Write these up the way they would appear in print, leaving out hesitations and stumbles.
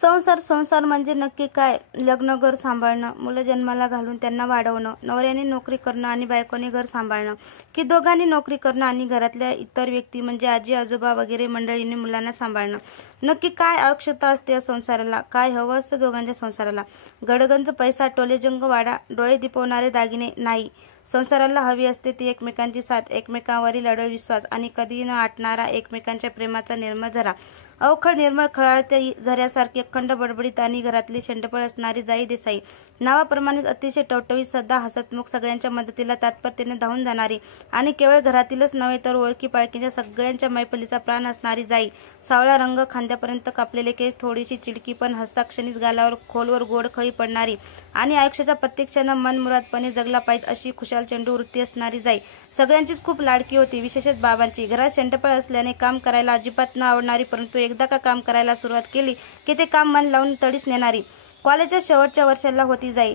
संसार संसार म्हणजे नक्की काय? लग्न, घर सांभाळणं, मुलं जन्माला घालून त्यांना वाढवणं, नवऱ्याने नोकरी करणं आणि बायकोने घर सांभाळणं, की दोघांनी नोकरी करणं आणि घरातल्या इतर व्यक्ती म्हणजे आजी आजोबा वगैरे मंडळींनी मुलांना सांभाळणं. नक्की काय आवश्यकता असते या संसाराला? काय हवं असतं दोघांच्या संसाराला? गडगंज पैसा, टोलेजंग वाडा, डोळे दिपवणारे दागिने नाही. संसाराला हवी असते ती एकमेकांची साथ, एकमेकांवरील अढळ विश्वास आणि कधी न आटणारा एकमेकांच्या प्रेमाचा निर्मळ झरा. अवखळ निर्मळ खळाळत्या झऱ्यासारखी अखंड बडबडीत आणि घरातली शेंडफळ असणारी जाई देसाई. नावाप्रमाणेच अतिशय टवटवीत, सदा हसतमुख, सगळ्यांच्या मदतीला तात्परतेने धावून जाणारी आणि केवळ घरातीलच नव्हे तर ओळखी पाळखीच्या सगळ्यांच्या मैफलीचा प्राण असणारी जाई. सावळा रंग, खांद्यापर्यंत कापलेले केस, थोडीशी चिडकी पण हस्ताक्षणीच गालावर खोलवर गोड खळी पडणारी आणि आयुष्याच्या प्रत्येक क्षण मनमुरादपणे जगला पाहिजे अशी खुशाल चेंडू वृत्ती असणारी जाई सगळ्यांचीच खूप लाडकी होती, विशेषतः बाबांची. घरात शेंडफळ असल्याने काम करायला अजिबात न आवडणारी, परंतु एकदा का काम करायला सुरुवात केली की ते काम मन लावून तडीस नेणारी. कॉलेजच्या शेवटच्या वर्षाला होती जाई.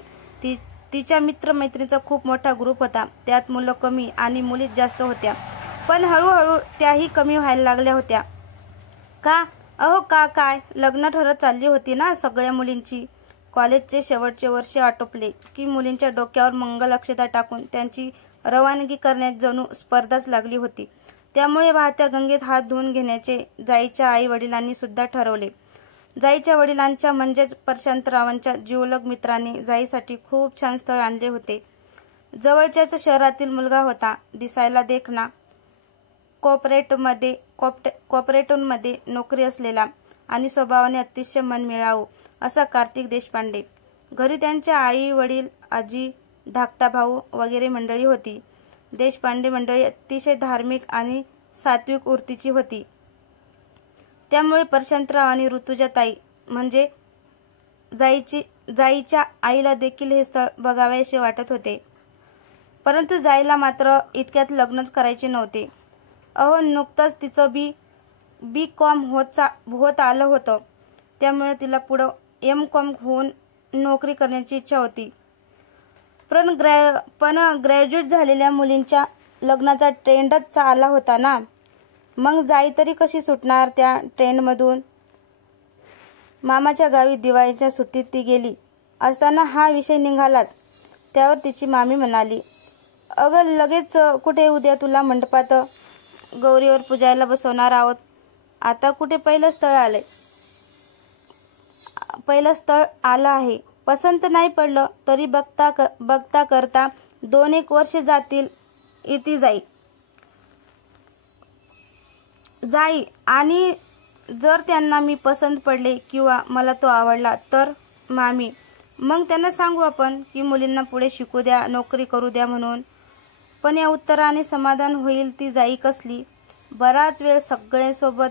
तिच्या मित्रमैत्रिणींचा खूप मोठा ग्रुप होता. त्यात मुलं कमी आणि मुलीच जास्त होत्या, पण हळूहळू त्याही कमी व्हायला लागल्या होत्या. का? अहो काय, लग्न ठरत चालली होती ना सगळ्या मुलींची. कॉलेजचे शेवटचे वर्ष आटोपले की मुलींच्या डोक्यावर मंगल अक्षता टाकून त्यांची रवानगी करण्यात जणू स्पर्धाच लागली होती. त्यामुळे वाहत्या गंगेत हात धुवून घेण्याचे जाईच्या आई वडिलांनी सुद्धा ठरवले. जाईच्या वडिलांच्या म्हणजेच प्रशांतरावांच्या जिवलग मित्रांनी जाईसाठी खूप छान स्थळ आणले होते. जवळच्याच शहरातील मुलगा होता, दिसायला देखणा, कॉर्पोरेटमध्ये नोकरी असलेला आणि स्वभावाने अतिशय मनमिळावू असा कार्तिक देशपांडे. घरी त्यांच्या आई वडील, आजी, धाकटा भाऊ वगैरे मंडळी होती. देशपांडे मंडळी अतिशय धार्मिक आणि सात्विक वृत्तीची होती. त्यामुळे प्रशांतराव आणि ऋतुजाताई म्हणजे जाईच्या आईला देखील हे स्थळ बघावेसे वाटत होते. परंतु जाईला मात्र इतक्यात लग्नच करायचे नव्हते. अहो, नुकतंच तिचं बी.कॉम होत आलं होतं. त्यामुळे तिला पुढं M.Com होऊन नोकरी करण्याची इच्छा होती. पण ग्रॅज्युएट झालेल्या मुलींच्या लग्नाचा ट्रेंडच आला होता ना. मग जाई तरी कशी सुटणार त्या ट्रेंडमधून? मामाच्या गावी दिवाळीच्या सुट्टीत ती गेली असताना हा विषय निघालाच. त्यावर तिची मामी म्हणाली, अगं लगेच कुठे? उद्या तुला मंडपात गौरीवर पूजायला बसवणार आहोत. आता कुठे? पहिलं स्थळ आलं आहे. पसंत नाही पडलं तरी बघता करता 2-1 वर्ष जातील. इथे जाई आणि जर त्यांना मी पसंत पडले किंवा मला तो आवडला तर मामी, मग त्यांना सांगू आपण की मुलींना पुढे शिकू द्या, नोकरी करू द्या म्हणून. पण या उत्तराने समाधान होईल ती जाई कसली? बराच वेळ सगळ्यांसोबत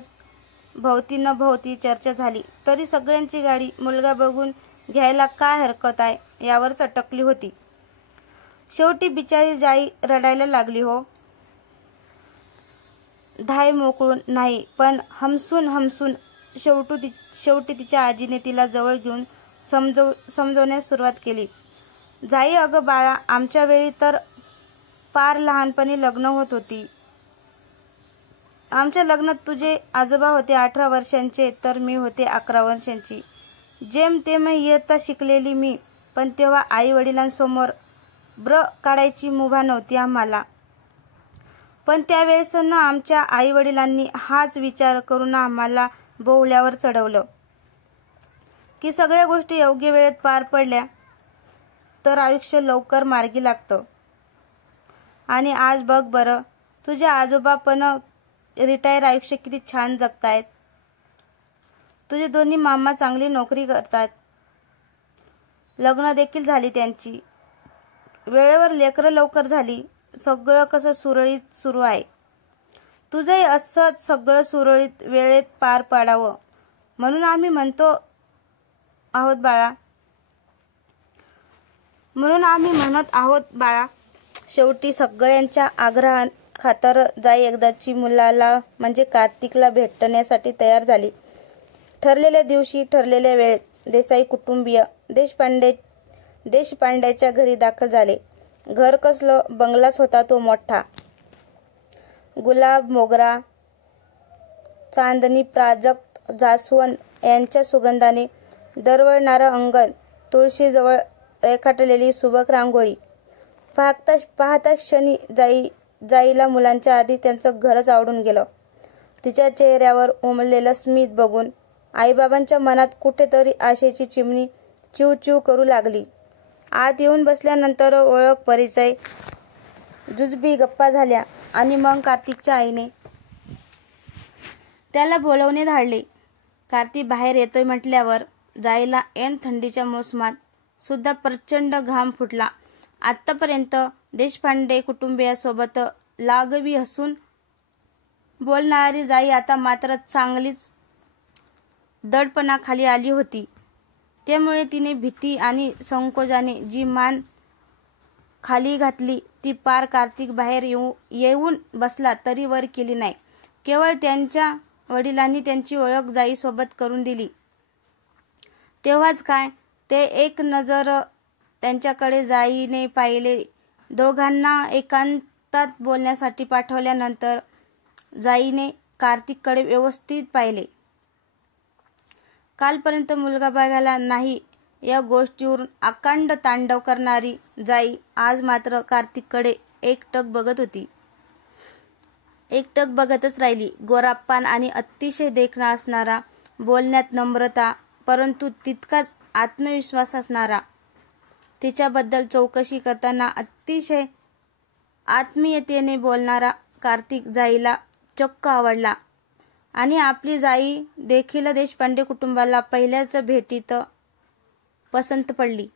भोवती न भोवती चर्चा झाली तरी सगळ्यांची गाडी मुलगा बघून घ्यायला काय हरकत आहे यावरच अटकली होती. शेवटी बिचारी जाई रडायला लागली. हो, धाय मोकळून नाही, पण हमसून शेवटी तिच्या आजीने तिला जवळ घेऊन समजवण्यास सुरुवात केली. जाई, अगं बाळा, आमच्या वेळी तर फार लहानपणी लग्न होत होती. आमच्या लग्नात तुझे आजोबा होते 18 वर्षांचे तर मी होते 11 वर्षांची. जेमतेम इयत्ता शिकलेली मी. पण तेव्हा आई वडिलांसमोर काढायची मुभा नव्हती आम्हाला. पण त्यावेळेस ना आमच्या आई वडिलांनी हाच विचार करून आम्हाला बोहल्यावर चढवलं की सगळ्या गोष्टी योग्य वेळेत पार पडल्या तर आयुष्य लवकर मार्गी लागतं. आणि आज बघ बरं, तुझे आजोबा पण रिटायर आयुष्य किती छान जगतायत. तुझे दोन्ही मामा चांगली नोकरी करतात. लग्न देखील झाली त्यांची. वेळेवर लेकरं लवकर झाली. सगळं कसं सुरळीत सुरू आहे. तुझंही असंच सगळं सुरळीत वेळेत पार पाडावं म्हणून आम्ही म्हणत आहोत बाळा. शेवटी सगळ्यांच्या आग्रहाखातर जाई एकदाची मुलाला म्हणजे कार्तिकला भेटण्यासाठी तयार झाली. ठरलेल्या दिवशी ठरलेल्या वेळेत देसाई कुटुंबीय देशपांड्याच्या घरी दाखल झाले. घर कसलं? बंगलाच होता तो मोठा. गुलाब, मोगरा, चांदणी, प्राजक्त, जास्वंद यांच्या सुगंधाने दरवळणारं अंगण, तुळशीजवळ रेखाटलेली सुबक रांगोळी पाहता क्षणी जाईला मुलांच्या आधी त्यांचं घरच आवडून गेलं. तिच्या चेहऱ्यावर उमललेलं स्मित बघून आईबाबांच्या मनात कुठेतरी आशेची चिमणी चिव करू लागली. आत येऊन बसल्यानंतर ओळख परिचय जुजबी गप्पा झाल्या आणि मग कार्तिकच्या आईने त्याला बोलवणे धाडले. कार्तिक बाहेर येतोय म्हटल्यावर जाईला ऐन थंडीच्या मोसमात सुद्धा प्रचंड घाम फुटला. आत्तापर्यंत देशपांडे कुटुंबियासोबत लागवी हसून बोलणारी जाई आता मात्र चांगलीच दडपणाखाली आली होती. त्यामुळे तिने भीती आणि संकोचाने जी मान खाली घातली ती पार कार्तिक बाहेर येऊन बसला तरी वर केली नाही. केवळ त्यांच्या वडिलांनी त्यांची ओळख जाईसोबत करून दिली. तेव्हाच काय, ते एक नजर त्यांच्याकडे जाईने पाहिले. दोघांना एकांतात बोलण्यासाठी पाठवल्यानंतर जाईने कार्तिककडे व्यवस्थित पाहिले. कालपर्यंत मुलगा बघायला नाही या गोष्टीवरून अखंड तांडव करणारी जाई आज मात्र कार्तिककडे एकटक बघत होती. एकटक बघतच राहिली. गोरापान आणि अतिशय देखणा असणारा, बोलण्यात नम्रता परंतु तितकाच आत्मविश्वास असणारा, तिच्याबद्दल चौकशी करताना अतिशय आत्मीयतेने बोलणारा कार्तिक जाईला चक्क आवडला. आणि आपली जाई देखील देशपांडे कुटुंबाला पहिल्याच भेटीत पसंत पडली.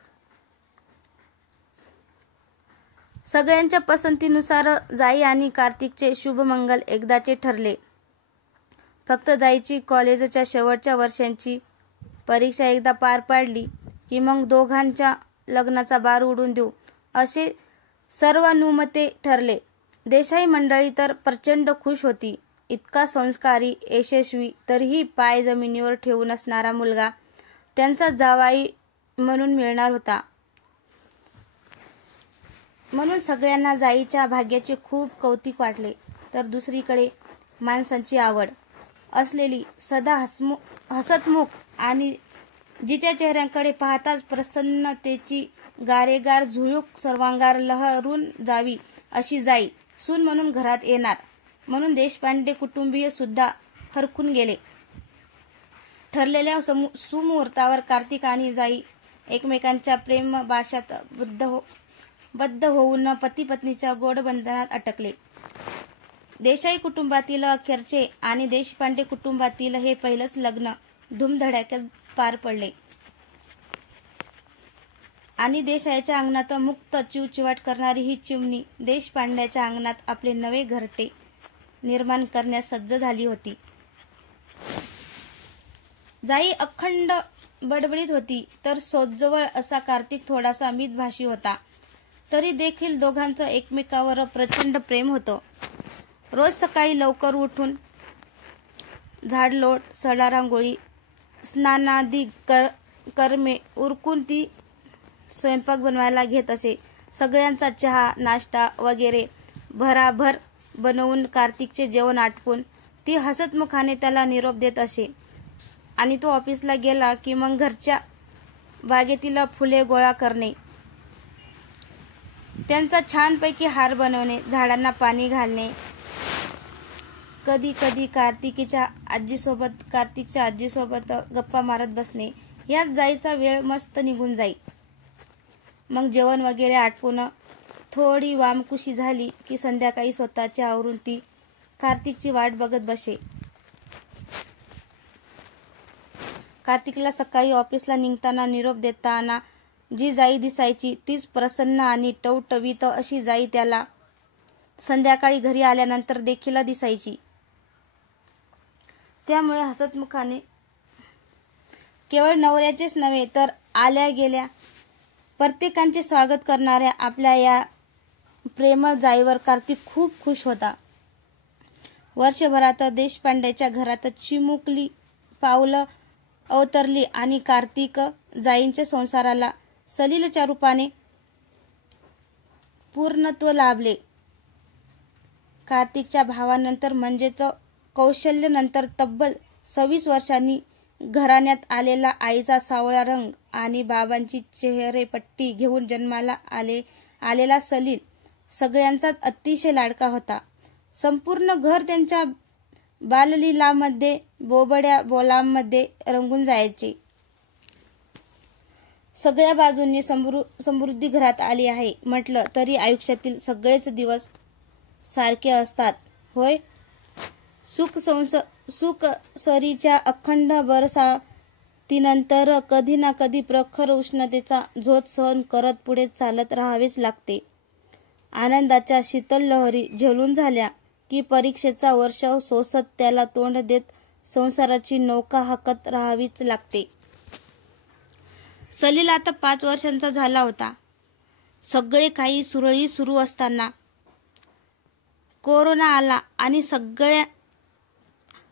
सगळ्यांच्या पसंतीनुसार जाई आणि कार्तिकचे शुभमंगल एकदाचे ठरले. फक्त जाईची कॉलेजच्या शेवटच्या वर्षांची परीक्षा एकदा पार पाडली की मग दोघांच्या लग्नाचा बार उडून देऊ असे सर्वानुमते ठरले. देसाई मंडळी तर प्रचंड खुश होती. इतका संस्कारी, यशस्वी, तरीही पाय जमिनीवर ठेवून असणारा मुलगा त्यांचा जावाई म्हणून मिळणार होता. म्हणून सगळ्यांना जाईच्या भाग्याचे खूप कौतुक वाटले. तर दुसरीकडे माणसांची आवड असलेली, सदा हसतमुख आणि जिच्या चेहऱ्याकडे पाहताच प्रसन्नतेची गारेगार झुळूक सर्वांगार लहरून जावी अशी जाई सून म्हणून घरात येणार म्हणून देशपांडे कुटुंबीय सुद्धा हरखून गेले. ठरलेल्या सुमुहूर्तावर कार्तिक आणि जाई एकमेकांच्या प्रेम भाषात बद्ध होऊन पती पत्नीच्या गोड बंधनात अटकले. देसाई कुटुंबातील अखेरचे आणि देशपांडे कुटुंबातील हे पहिलंच लग्न धूमधडाक्यात पार पडले. आणि देसाईच्या अंगणात मुक्त चिवचिवाट करणारी ही चिमणी देशपांड्याच्या अंगणात आपले नवे घरटे निर्माण करण्यास सज्ज झाली होती. जाई अखंड बडबडीत होती तर सोज्वळ असा कार्तिक थोडासा मितभाषी होता. तरी देखील दोघांचं एकमेकावर प्रचंड प्रेम होतं. रोज सकाळी लवकर उठून झाडलोट, सडा रांगोळी, स्नानादी कर्मे उरकून ती स्वयंपाक बनवायला घेत असे. सगळ्यांचा चहा, नाश्ता वगैरे भराभर बनवून कार्तिकचे जेवण आटपून ती हसतमुखाने त्याला निरोप देत असे. आणि तो ऑफिसला गेला की मग घरच्या बागेतील फुले गोळा करणे, त्यांचा छानपैकी हार बनवणे, झाडांना पाणी घालणे, कधी कधी कार्तिकच्या आजीसोबत गप्पा मारत बसणे, यात जाईचा वेळ मस्त निघून जाई. मग जेवण वगैरे आटपून थोडी वामकुशी झाली की संध्याकाळी स्वतःची आवरून ती कार्तिकची वाट बघत बसे. कार्तिकला सकाळी ऑफिसला निघताना निरोप देताना जी जाई दिसायची तीच प्रसन्न आणि टवटवीत अशी जाई त्याला संध्याकाळी घरी आल्यानंतर देखील दिसायची. त्यामुळे हसतमुखाने केवळ नवऱ्याचेच नव्हे तर आल्या गेल्या प्रत्येकांचे स्वागत करणाऱ्या आपल्या या प्रेमळ जाईवर कार्तिक खूप खुश होता. वर्षभरात देशपांड्याच्या घरात चिमुकली पावलं अवतरली आणि कार्तिक जाईंच्या संसाराला सलीलच्या रूपाने पूर्णत्व लाभले. कार्तिकच्या भावानंतर म्हणजेच कौशल्यनंतर तब्बल 26 वर्षांनी घराण्यात आलेला आईचा सावळा रंग आणि बाबांची चेहरेपट्टी घेऊन जन्माला आलेला सलील सगळ्यांचाच अतिशय लाडका होता. संपूर्ण घर त्यांच्या बाललीलामध्ये बोबड्या बोलांमध्ये रंगून जायचे. सगळ्या बाजूंनी समृद्धी घरात आली आहे म्हटलं तरी आयुष्यातील सगळेच दिवस सारखे असतात होय. सुख सरीच्या अखंड बरसातीनंतर कधी ना कधी प्रखर उष्णतेचा झोत सहन करत पुढे चालत राहावेच लागते. आनंदाच्या शीतल लहरी झेलून झाल्या की परीक्षेचा वर्षाव सोसत त्याला तोंड देत संसाराची नौका हाकत राहावीच लागते. सलील आता 5 वर्षांचा झाला होता. सगळे काही सुरळीत सुरू असताना कोरोना आला आणि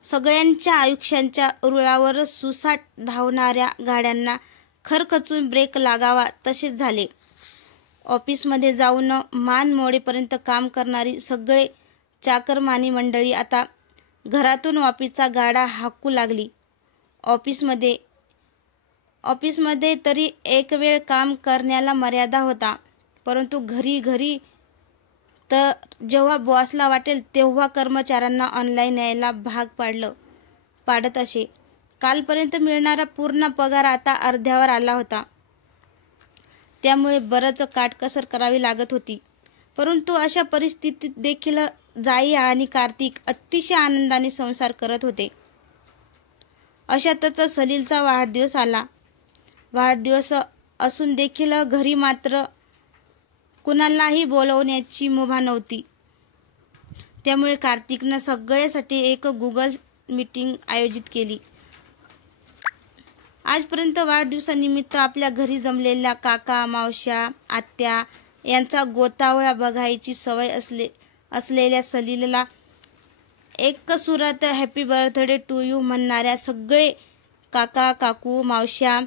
सगळ्यांच्या आयुष्यांच्या रुळावर सुसाट धावणाऱ्या गाड्यांना खरखचून ब्रेक लागावा तसेच झाले. ऑफिसमध्ये जाऊन मान मोडेपर्यंत काम करणारी सगळे चाकरमानी मंडळी आता घरातून ऑफिसचा गाडा हाकू लागली. ऑफिसमध्ये तरी एक वेळ काम करण्याला मर्यादा होता, परंतु घरी तर जेव्हा बॉसला वाटेल तेव्हा कर्मचाऱ्यांना ऑनलाईन यायला भाग पाडत असे. कालपर्यंत मिळणारा पूर्ण पगार आता अर्ध्यावर आला होता. त्यामुळे बरंच काटकसर करावी लागत होती. परंतु अशा परिस्थितीत देखील जाई आणि कार्तिक अतिशय आनंदाने संसार करत होते. अशातच सलीलचा वाढदिवस आला. वाढदिवस असून देखील घरी मात्र कुणालाही बोलवण्याची मुभा नव्हती. त्यामुळे कार्तिकनं सगळ्यासाठी एक गुगल मीटिंग आयोजित केली. आजपर्यंत वाढदिवसानिमित्त आपल्या घरी जमलेल्या काका मावश्या आत्या यांचा गोतावळा बघायची सवय असलेल्या सलीलला एक सुरात हॅपी बर्थडे टू यू म्हणणाऱ्या सगळे काका काकू मावश्या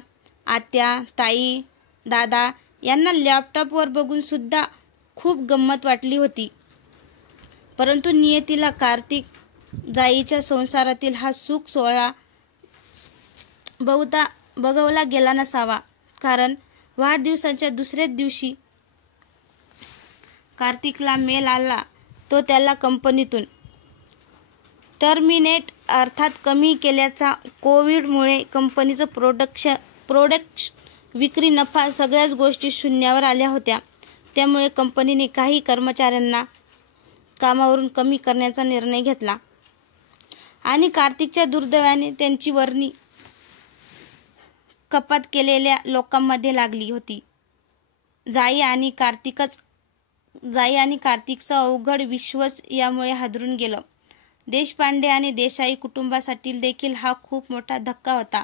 आत्या ताई दादा यांना लॅपटॉपवर बघून सुद्धा खूप गंमत वाटली होती. परंतु नियतीला कार्तिक जाईच्या संसारातील हा सुख सोहळा बहुधा बघवला गेला नसावा. कारण वाढदिवसाच्या दुसऱ्याच दिवशी कार्तिकला मेल आला. तो त्याला कंपनीतून टर्मिनेट अर्थात कमी केल्याचा. कोविडमुळे कंपनीचं प्रोडक्ट विक्री नफा सगळ्याच गोष्टी शून्यावर आल्या होत्या. त्यामुळे कंपनीने काही कर्मचाऱ्यांना कामावरून कमी करण्याचा निर्णय घेतला आणि कार्तिकच्या दुर्दैवाने त्यांची वर्णी कपात केलेल्या लोकांमध्ये लागली होती. जाई आणि कार्तिकचं अवघड विश्वच यामुळे हादरून गेलं. देशपांडे आणि देसाई कुटुंबासाठी देखील हा खूप मोठा धक्का होता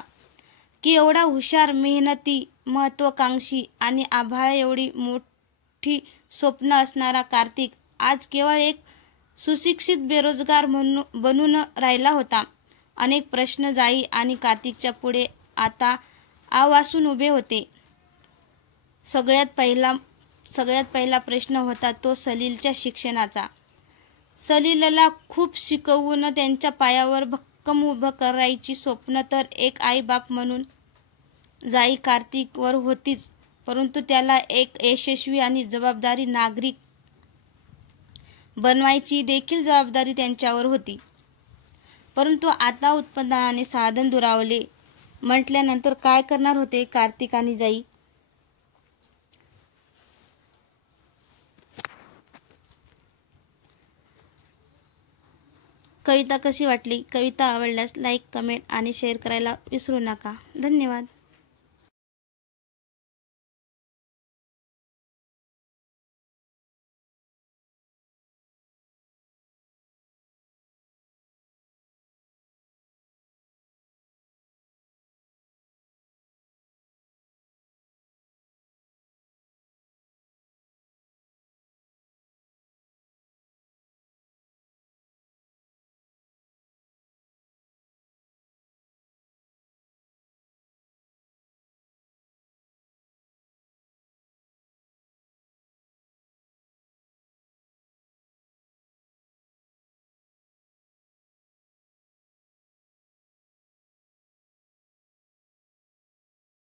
की एवढा हुशार मेहनती महत्वाकांक्षी आणि आभाळ एवढी मोठी स्वप्न असणारा कार्तिक आज केवळ एक सुशिक्षित बेरोजगार बनून राहिला होता. अनेक प्रश्न जाई आणि कार्तिकच्या पुढे आता आवासून उभे होते. सगळ्यात पहिला प्रश्न होता तो सलीलच्या शिक्षणाचा. सलीलला खूप शिकवून त्यांच्या पायावर भक्कम उभं करायची स्वप्न तर एक आई बाप म्हणून जाई कार्तिकवर होतीच, परंतु त्याला एक यशस्वी आणि जबाबदारी नागरिक बनवायची देखील जबाबदारी त्यांच्यावर होती. परंतु आता उत्पन्नाने साधन दुरावले म्हटल्यानंतर काय करणार होते कार्तिक आणि जाई? कविता कशी वाटली? कविता आवडल्यास लाईक, कमेंट आणि शेअर करायला विसरू नका. धन्यवाद.